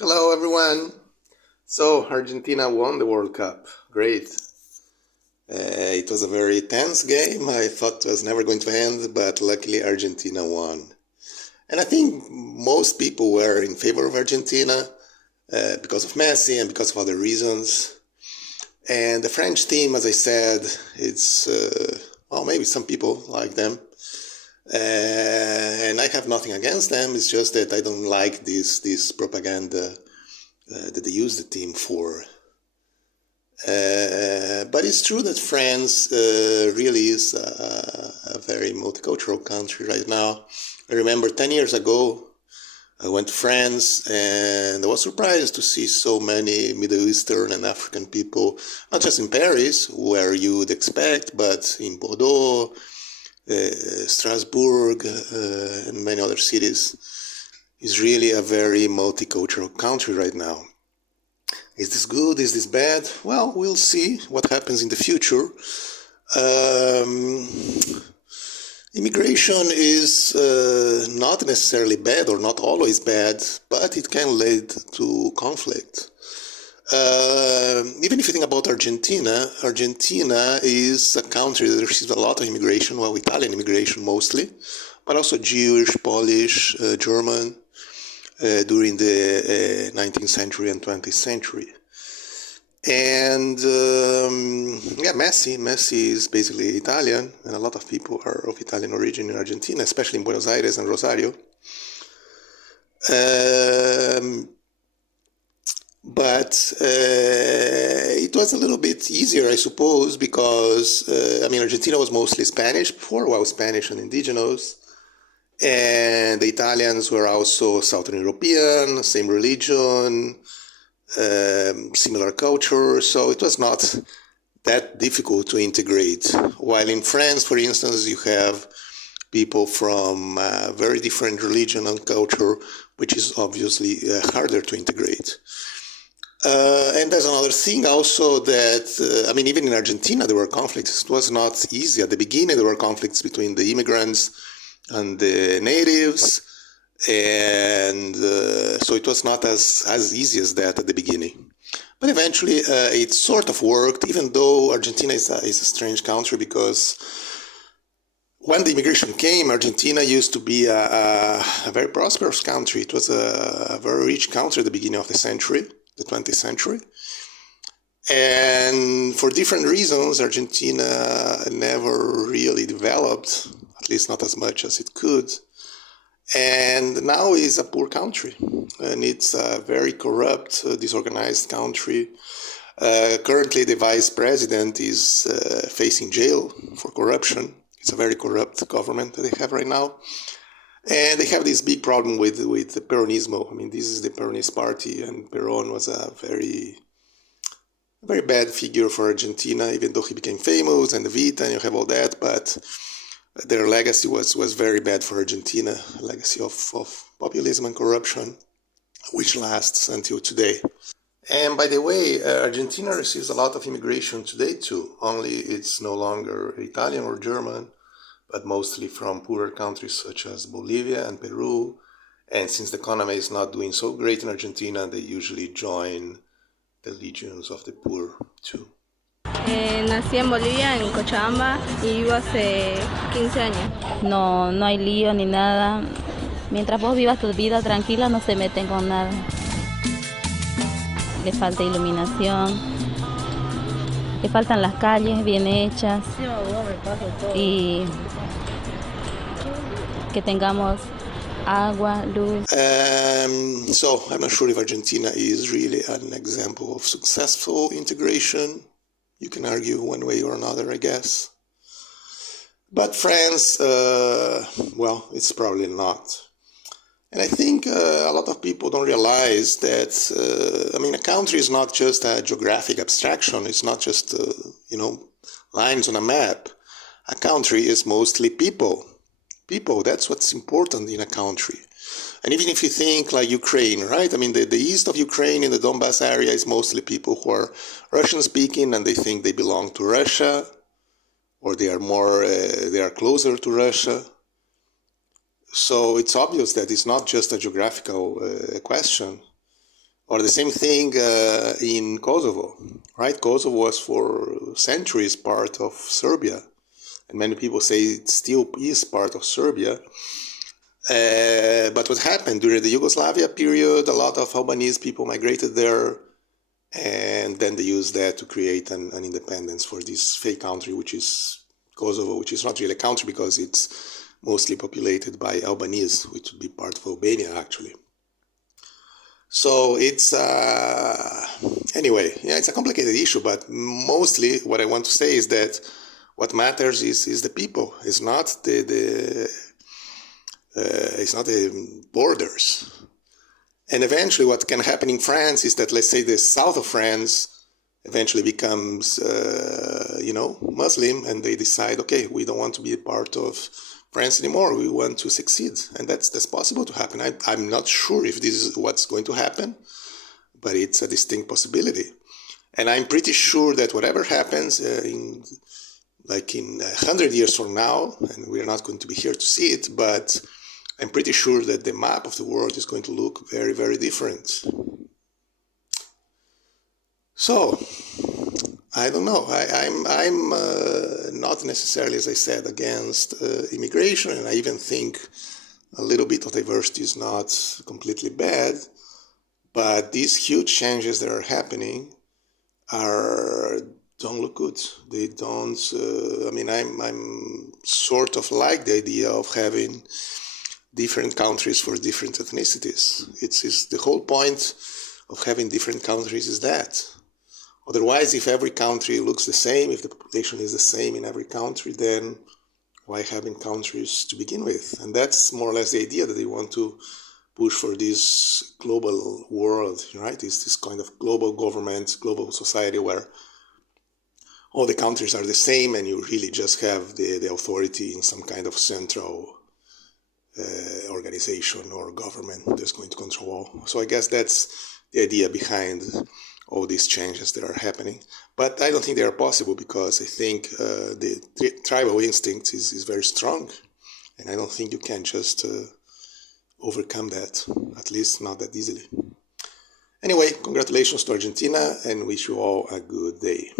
Hello, everyone. So, Argentina won the World Cup. Great. It was a very tense game. I thought it was never going to end, but luckily Argentina won. And I think most people were in favor of Argentina because of Messi and because of other reasons. And the French team, as I said, it's, well, maybe some people like them. And I have nothing against them. It's just that I don't like this propaganda that they use the team for. But it's true that France really is a very multicultural country right now. I remember 10 years ago, I went to France and I was surprised to see so many Middle Eastern and African people, not just in Paris, where you would expect, but in Bordeaux, Strasbourg, and many other cities. It's really a very multicultural country right now. Is this good? Is this bad? Well, we'll see what happens in the future. Immigration is not necessarily bad or not always bad, but it can lead to conflict. Even if you think about Argentina, Argentina is a country that receives a lot of immigration, well, Italian immigration mostly, but also Jewish, Polish, German, during the 19th century and 20th century. And Messi is basically Italian, and a lot of people are of Italian origin in Argentina, especially in Buenos Aires and Rosario. But it was a little bit easier, I suppose, because, Argentina was mostly Spanish before, well, Spanish and indigenous. And the Italians were also Southern European, same religion, similar culture, so it was not that difficult to integrate. While in France, for instance, you have people from very different religion and culture, which is obviously harder to integrate. And there's another thing also that, even in Argentina, there were conflicts. It was not easy. At the beginning, there were conflicts between the immigrants and the natives, and so it was not as easy as that at the beginning. But eventually it sort of worked, even though Argentina is a strange country, because when the immigration came, Argentina used to be a very prosperous country. It was a very rich country at the beginning of the century, the 20th century. And for different reasons, Argentina never really developed, at least not as much as it could. And now is a poor country, and it's a very corrupt, disorganized country. Currently, the vice president is facing jail for corruption. It's a very corrupt government that they have right now. And they have this big problem with the Peronismo. This is the Peronist party, and Peron was a very bad figure for Argentina, even though he became famous, and the Vita, and you have all that, but their legacy was very bad for Argentina, a legacy of populism and corruption, which lasts until today. And by the way, Argentina receives a lot of immigration today too, only it's no longer Italian or German, but mostly from poorer countries such as Bolivia and Peru. And since the economy is not doing so great in Argentina, they usually join the legions of the poor too. Nací en Bolivia, en Cochabamba, y vivo hace 15 años. No hay lío ni nada. Mientras vos vivas tu vida tranquila, no se meten con nada. Le falta iluminación, le faltan las calles bien hechas y que tengamos agua, luz. So I'm not sure if Argentina is really an example of successful integration. You can argue one way or another, I guess. But France, well, it's probably not. And I think a lot of people don't realize that, a country is not just a geographic abstraction. It's not just, lines on a map. A country is mostly people. People, that's what's important in a country. And even if you think like Ukraine, right? The east of Ukraine in the Donbass area is mostly people who are Russian-speaking and they think they belong to Russia, or they are closer to Russia. So it's obvious that it's not just a geographical question. Or the same thing in Kosovo, right? Kosovo was for centuries part of Serbia, and many people say it still is part of Serbia. But what happened during the Yugoslavia period, a lot of Albanese people migrated there, and then they used that to create an independence for this fake country, which is Kosovo, which is not really a country because it's mostly populated by Albanese, which would be part of Albania, actually. So it's, anyway, yeah, it's a complicated issue, but mostly what I want to say is that what matters is the people. It's not it's not the borders. And eventually what can happen in France is that, let's say, the south of France eventually becomes, Muslim, and they decide, okay, we don't want to be a part of France anymore. We want to succeed. And that's possible to happen. I'm not sure if this is what's going to happen, but it's a distinct possibility. And I'm pretty sure that whatever happens in 100 years from now, and we're not going to be here to see it, but I'm pretty sure that the map of the world is going to look very, very different. So, I don't know. I'm not necessarily, as I said, against immigration, and I even think a little bit of diversity is not completely bad. But these huge changes that are happening don't look good. They don't. I'm sort of like the idea of having different countries for different ethnicities. It's the whole point of having different countries is that. Otherwise, if every country looks the same, if the population is the same in every country, then why having countries to begin with? And that's more or less the idea that they want to push for this global world, right? It's this kind of global government, global society where all the countries are the same and you really just have the authority in some kind of central organization or government that's going to control all. So I guess that's the idea behind all these changes that are happening. But I don't think they are possible because I think the tribal instinct is very strong. And I don't think you can just overcome that, at least not that easily. Anyway, congratulations to Argentina and wish you all a good day.